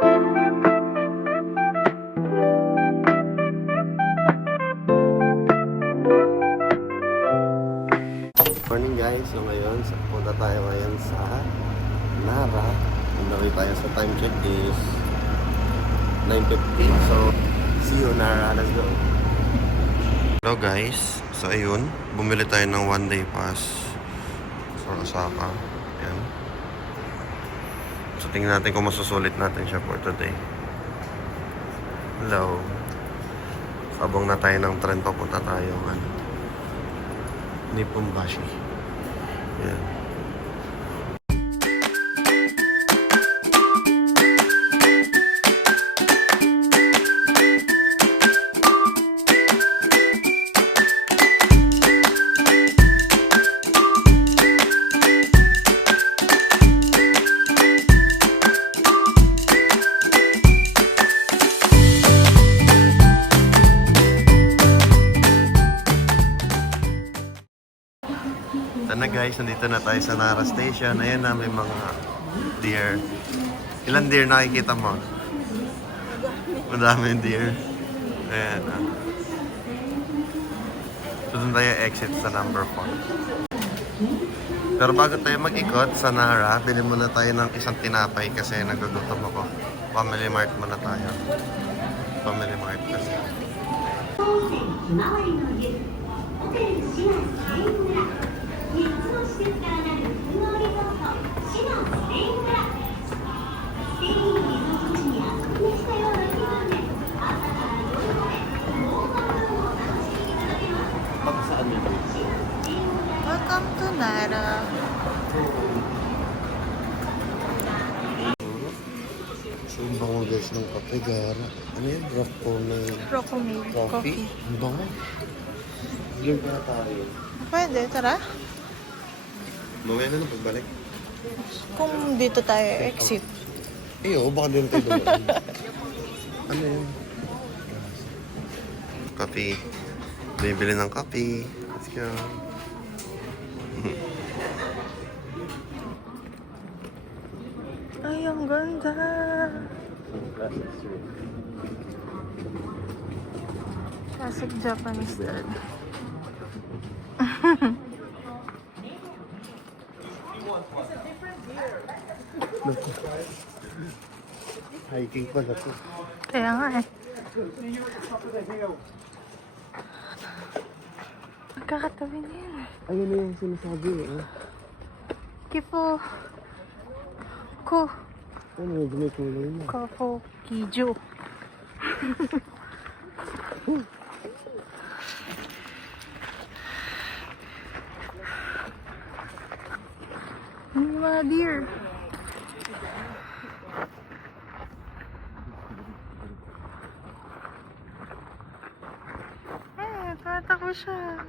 Morning guys, so ngayon punta tayo ngayon sa Nara. Nandawin tayo sa time check is 9:50. So see you Nara, let's go. Hello guys, so ayun, bumili tayo ng 1-day pass for Osaka. Yan. So tingnan natin kung masusulit natin siya for today. Hello. Sabong na tayo ng tren, papunta tayo Nipponbashi. Yan. Na guys, nandito na tayo sa Nara Station. Ayan na, may mga deer. Ilan deer nakikita mo? Madami deer. Ayan na. So doon tayo exit sa number 4. Pero bago tayo mag-ikot sa Nara, bilhin muna tayo ng isang tinapay kasi nagugutom ako. Family Mart muna tayo. Family Mart kasi. Welcome to Nara. So yung bango guys ng kape, gara. Ano yan? Rocomate coffee. Ang bango. Blue na tayo. Pwede, tara. Mamaya na lang pagbalik. Kung dito tayo exit. Oo, baka doon tayo dumaan. Ano yun? Coffee. Bibili ng coffee. Let's go. Ay, ang ganda. Classic Japanese dad. Hiking pala to. Kaya nga eh. Magkakatabi na yan. Ayun na yung sinasabi eh. Kipo. Ko. Ano yung gumituloy mo? Kofo. Kijo. Mga deer. Eh, tatakbo siya.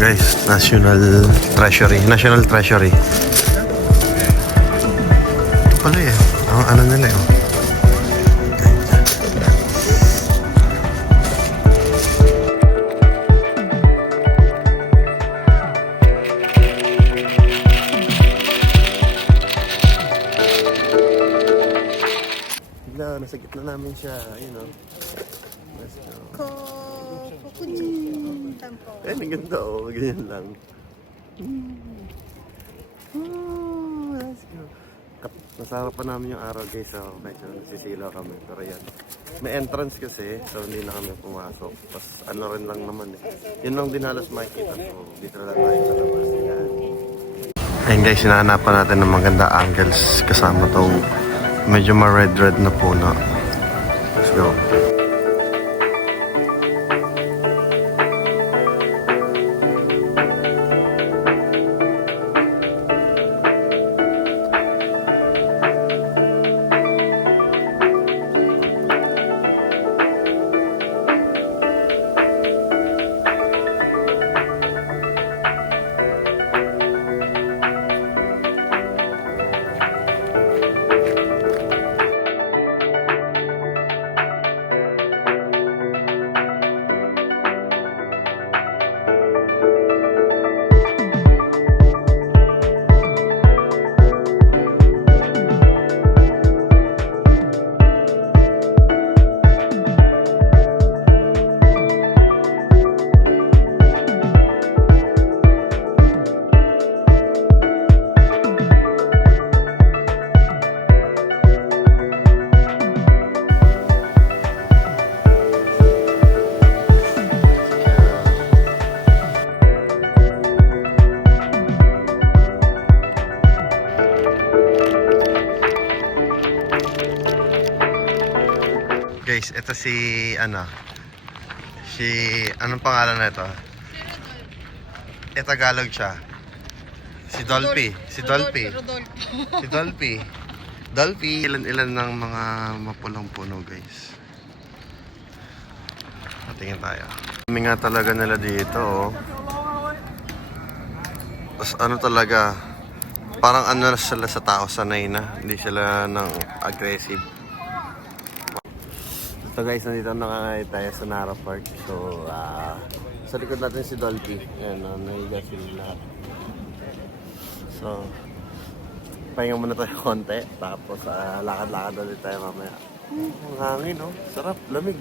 Guys, National Treasury. Ito pala eh. Ang ano nila eh. Nasa gitna namin siya, you know. Let's go. Fukuji Temple. Eh, ang ganda oh. Ganyan lang. Let's go. Nasarap pa namin yung araw guys, so medyo nasisilaw kami. Pero yan, may entrance kasi, so hindi na kami pumasok. Tapos ano rin lang naman eh. Yun lang din halos makikita, so dito na lang tayo sa labas. Yan. Ayun guys, hinahanapan natin ng maganda angles kasama tong medyo ma-red-red na puno. Let's go. Guys, ito si anong pangalan na ito? Tagalog siya. Si Dolphy. Si Dolphy. Si Dolphy. Dolphy. Ilan-ilan ng mga mapulang puno guys. Patingin tayo. Kami nga talaga nila dito oh. Tapos ano talaga, parang ano na sila sa tao, sanay na. Hindi sila ng aggressive. So guys, nandito na tayo sa Nara Park. So, sa likod natin si Dolphy. Ayan, nahiga sila lahat. So, pahinga muna tayo konti. Tapos, lakad-lakad ulit tayo mamaya. Ang hangin, oh. Sarap, lamig.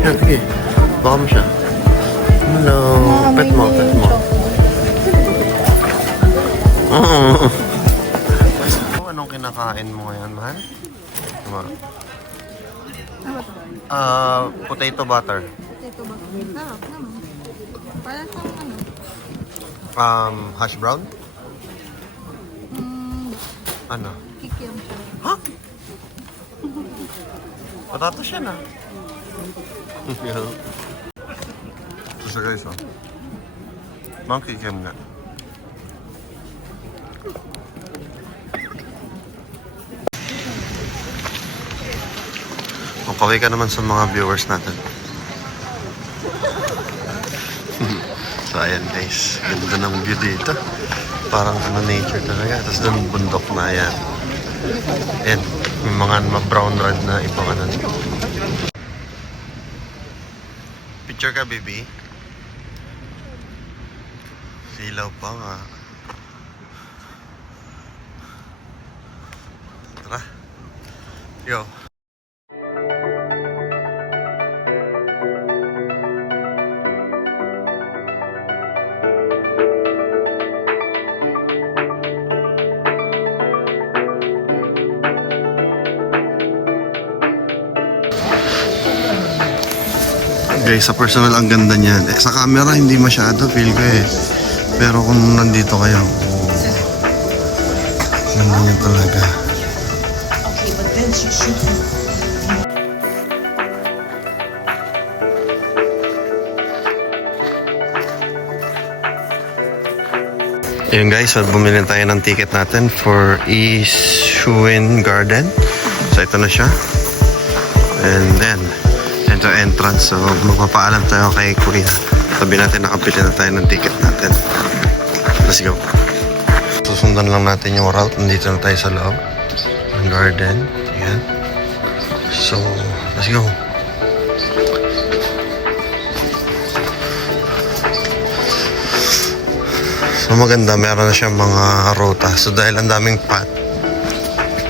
Yan, sige. Baka mo siya. Hello. Pet mo, pet mo. Anong kinakain mo ngayon, mahal? Tama. Potato butter. Ito ba? Sarap naman. Para sa ano? Hash brown? Ano? Kikiam siya. Ha? Patatas yan ah. Gusto guys oh. Monkey cam nga. Magpaway ka naman sa mga viewers natin. So ayan guys, ganda ng view dito. Parang ano nature talaga. Tapos doon bundok na yan. Ayan, may mga brown red na ibang ano. Picture ka, baby. Silaw pa nga. Tara. Yo. Guys, sa personal ang ganda niyan. Sa camera hindi masyado, feel ko eh. Pero kung nandito kayo, ganda niya talaga. Okay, but then she should. Ayun guys, so bumili tayo ng ticket natin for Ishuin Garden. So ito na siya. And then, ito entrance. So magpapaalam tayo kay Kuya. Sabi natin nakapili na tayo ng ticket natin. Let's go. Susundan lang natin yung route. Nandito na tayo sa loob ng garden. Ayan. So, let's go. So maganda, meron na siyang mga ruta. So dahil ang daming path,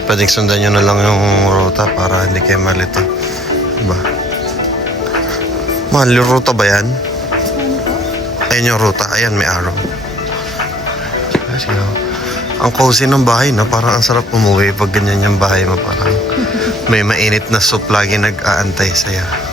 pwedeng sundan nyo na lang yung ruta para hindi kayo malito. Diba? Mahal yung ruta ba yan? Ayan yung ruta. Ayan, may arrow. Let's go. Ang cozy ng bahay, no? Parang ang sarap umuwi pag ganyan yung bahay mo. Parang may mainit na soup lagi nag-aantay sa'yo.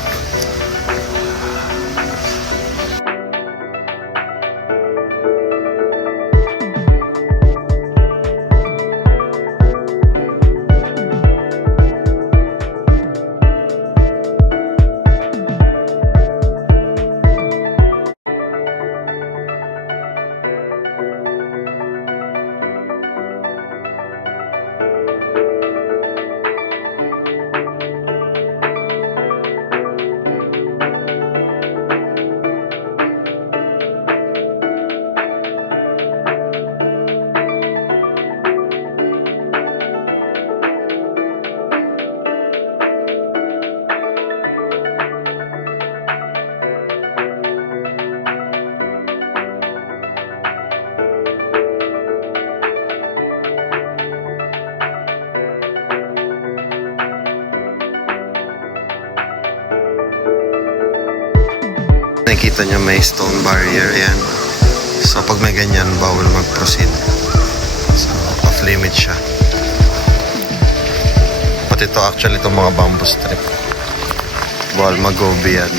Nakikita nyo may stone barrier yan. So pag may ganyan, bawal mag-proceed. So off-limit siya. Pati ito actually itong mga bamboo strip. Bawal mag-go beyond.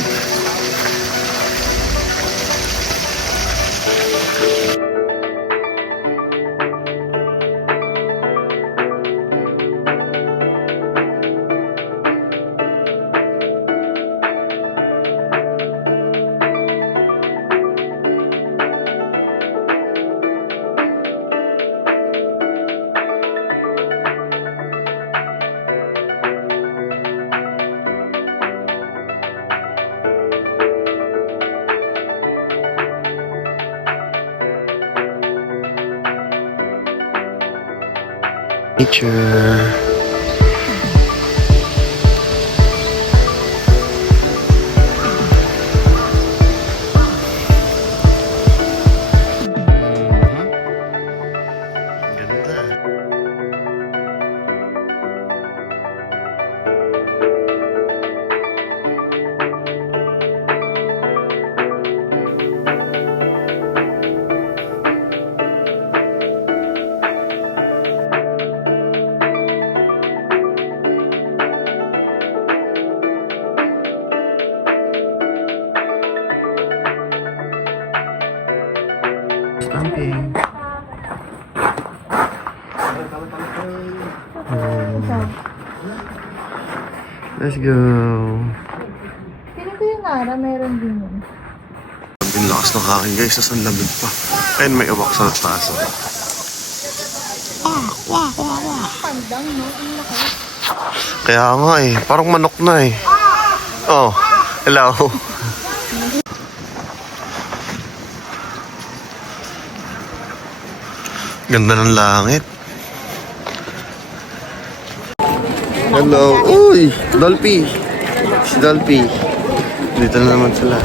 Nature. Ganda. Stamping. Let's go. Piling ko yung Nara, meron din yun. Ang lakas ng hangin guys, nasa lamig pa. Ayun, may awak sa taas. Pandang, no? Ang laki. Kaya nga eh, parang manok na eh. Oh, hello. Ganda ng langit. Hello. Uy, Dolphy. Si Dolphy. Dito na naman sila.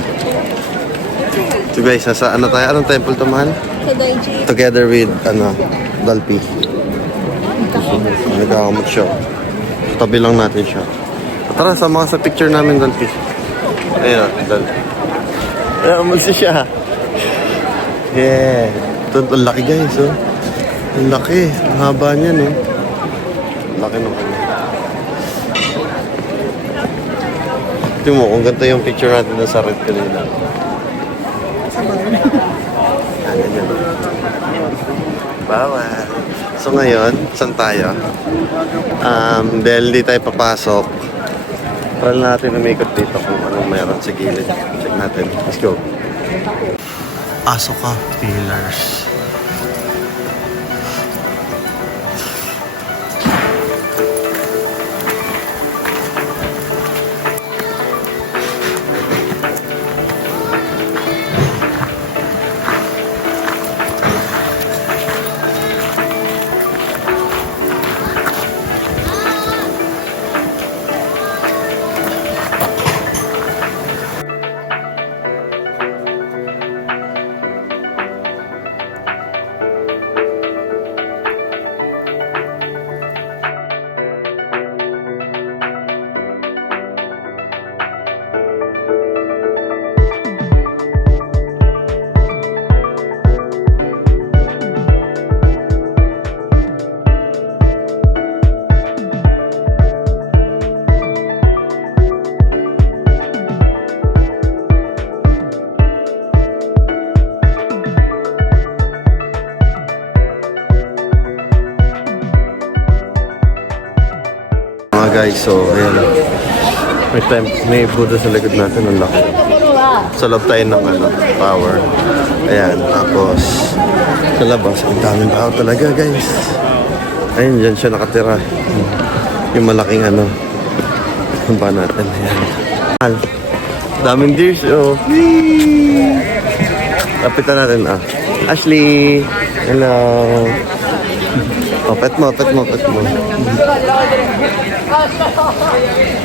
So guys, nasa ano tayo? Anong temple to, mahal? Sa Daiji. Together with, Dolphy. Nagkakamot siya. So, tabi lang natin siya. Tara, sama ka sa picture namin, Dolphy. Ayun, Dolphy. Ayun, si siya. Yeah. Ito, ang laki guys, oh. Ang laki. Ang haba niya, no? Ang laki ng kanya. Tingnan mo, kung ganito yung picture natin na sa red kanina. Ano yan? Bawal. So ngayon, saan tayo? Dahil di tayo papasok, try natin umikot dito kung anong meron sa gilid. Check natin. Let's go. Aso ka, pillars. guys, so ayan. May Buddha sa likod natin, ang laki. Sa loob tayo ng power. Ayan, tapos sa labas, ang daming tao talaga guys. Ayun, dyan siya nakatira. Yung malaking ano ba natin, ayan. Daming deers, oh. Whee! Lapitan natin, Ashley! Hello! Oh, pet mo.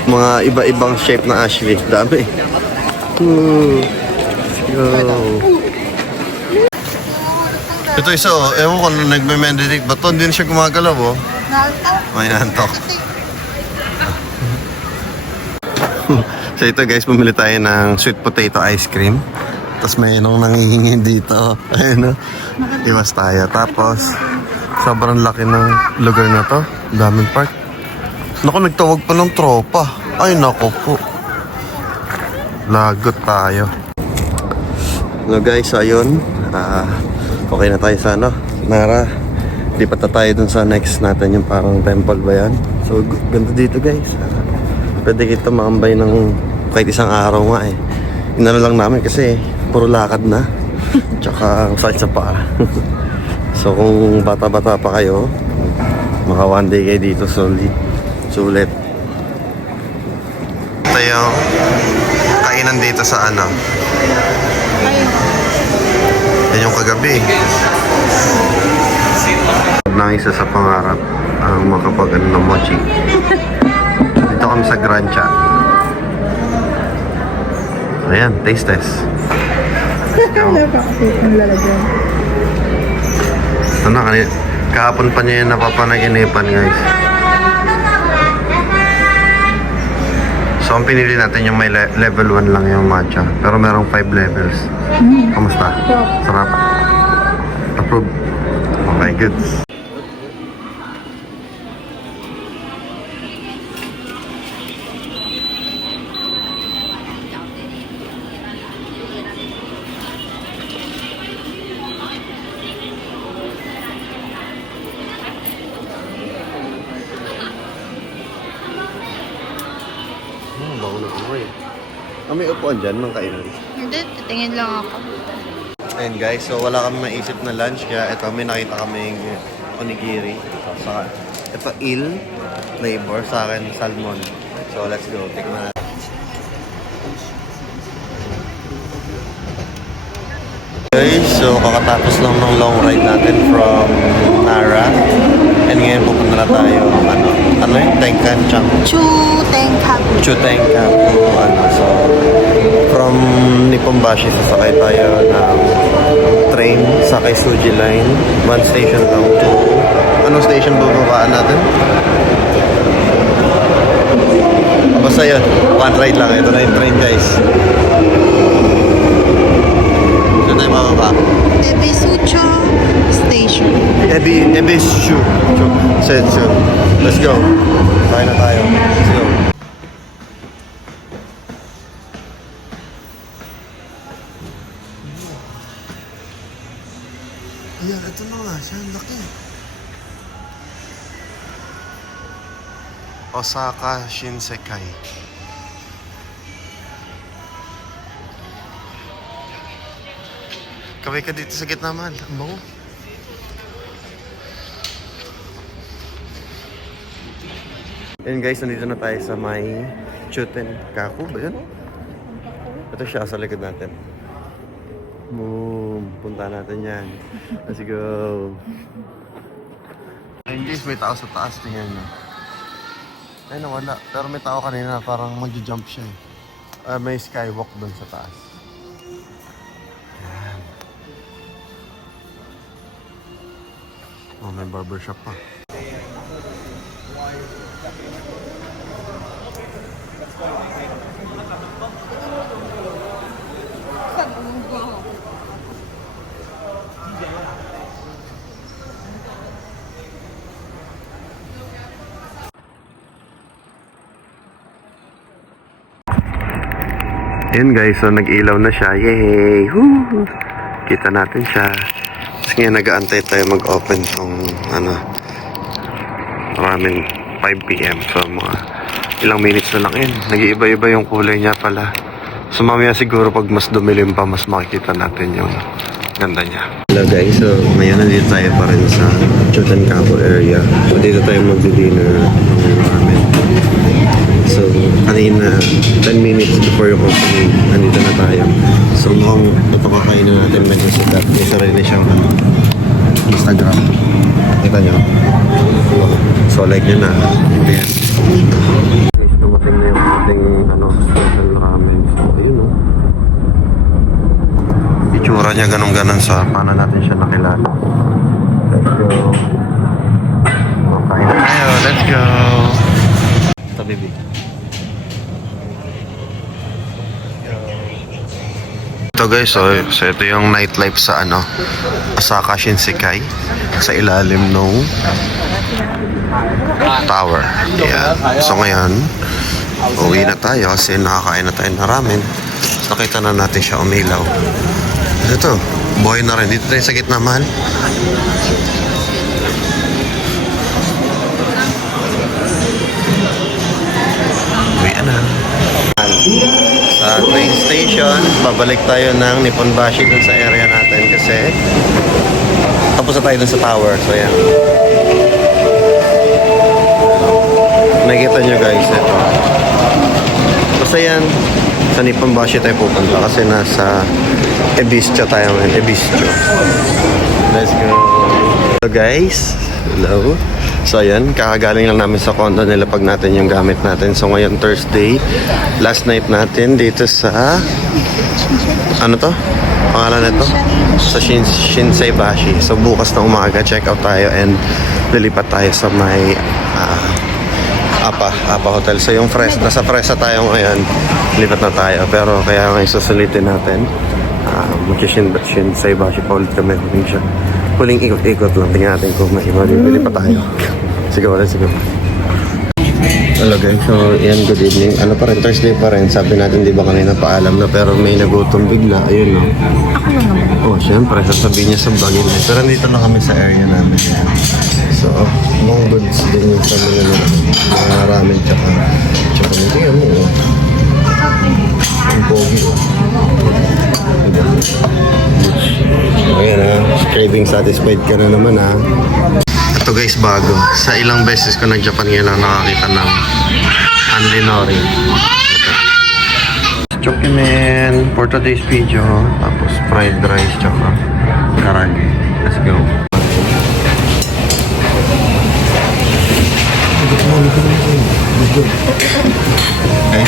Mga iba-ibang shape na Ashley. Dami. Let's go. Ito isa, ewan ko nung nagme-meditate ba ito? Hindi na siya gumagalaw, oh. May nantok. So ito guys, bumili tayo ng sweet potato ice cream. Tapos may nung nangihingi dito. Ayun, iwas tayo. Tapos, sobrang laki ng lugar na to. Daming park. Naku, nagtawag pa ng tropa. Ay, naku po. Lagot tayo. No guys, ayun. Okay na tayo sa Nara. Lipat na tayo dun sa next natin, yung parang temple ba yan. So, ganda dito guys. Pwede kita maambay ng kahit isang araw nga eh. Inano lang namin kasi puro lakad na. Tsaka sakit sa paa. So kung bata-bata pa kayo, maka one day kayo dito sulit. Ito yung kainan dito sa yan yung kagabi. Na isa sa pangarap ang makapag ng mochi. Dito kami sa Grancha. Ayan, taste test. Ito na, kahapon pa niya yung napapanaginipan guys. So ang pinili natin yung may level 1 lang yung matcha. Pero merong 5 levels. Kamusta? Sarap? Approve? Okay, good. Bago na ako eh. May upuan dyan ng kainan. Hindi, titingin lang ako. Ayun guys, so wala kami maisip na lunch. Kaya ito, may nakita kami onigiri. Ito flavor, sa akin salmon. So let's go, tikman natin. Guys, so kakatapos lang ng long ride natin from Nara. And ngayon pupunta na tayo, ano yun? Tengkan Chang? Chutengka po, so from Nipponbashi sasakay tayo ng train sa Kaisuji Line. One station lang to, anong station bababaan natin? Basta yun, one ride lang. Ito na yung train guys. Ito tayo bababa. Ebisucho Station. Ebishu. Setsu. Let's go. Tayo na tayo. Let's go. Ayan, ito na nga siya. Ang laki. Osaka Shinsekai. Kaway ka dito sa gitna man. Ang bango. And guys, nandito na tayo sa may Chuten-kaku ba yun? Ito siya sa likod natin. Boom! Punta natin yan. Let's go! Ayun guys, may tao sa taas. Tingnan nyo. Ay, nawala. Pero may tao kanina. Parang mag-jump siya eh. May skywalk doon sa taas. Yan. Oh, may barbershop pa. Ayan guys, so nag-ilaw na siya. Yay! Woo! Kita natin siya. Tapos ngayon nag-aantay tayo mag-open tong maraming 5 PM. So mga ilang minutes na lang yun. Nag-iiba-iba yung kulay niya pala. So mamaya siguro pag mas dumilim pa, mas makikita natin yung ganda niya. Hello guys, so ngayon nandito tayo pa rin sa Chotankapo area. So dito tayo magdi-dinner ng ramen. So kanina, 10 minutes before yung opening, nandito na tayo. So mukhang ito kakainin natin medyo sikat. May sarili siyang Instagram. Kita nyo? So like nyo na. Yes. Dumating na yung ating special ramen. So ayun o. Itsura niya ganun-ganon sa paano natin siya nakilala. Let's go. Okay na tayo. Let's go. Ito baby. Ito guys, so ito yung nightlife sa Osaka Shinsekai sa ilalim ng tower. Yeah. So ngayon, uwi na tayo kasi nakakain na tayo ng ramen. So, nakita na natin siya umilaw. Ito, buhay na rin. Dito tayo sa gitna, mahal. Uwi na. Sa train station, babalik tayo ng Nipponbashi dun sa area natin kasi tapos na tayo dun sa tower. So yan. Nakikita nyo guys, ito. Basta yan, sa Nipponbashi tayo pupunta kasi nasa Ebischo tayo ngayon. Ebischo. Let's go. Hello guys. Hello. So ayan, kakagaling lang namin sa condo nila pag natin yung gamit natin. So ngayon Thursday, last night natin dito sa ano to? Pangalan nito? Sa Shinseibashi. So bukas na umaga, check out tayo and lilipat tayo sa may Apa Hotel. So yung nasa Fresa tayo ngayon, lipat na tayo. Pero kaya ngayon susulitin natin. Shinseibashi pa ulit kami. Huling ikot-ikot lang. Tingnan natin kung may bili pa tayo. Sige, let's go. Hello guys, so yan, good evening. Ano pa rin, Thursday pa rin. Sabi natin di ba kanina paalam na pero may nagutom bigla. Ayun no. Ako na naman. Oh, syempre, sasabihin niya sa bagay na. Pero nandito na kami sa area namin. So, long goods din yung sa mga ramen tsaka nito yan mo. Ang pogi. Ayan ha, craving satisfied ka na naman ha. Ito guys, bago. Sa ilang beses ko nag-Japan ngayon lang nakakita ng Anli Nori. Chokimen for today's video. Tapos fried rice tsaka karage. Let's go. Okay.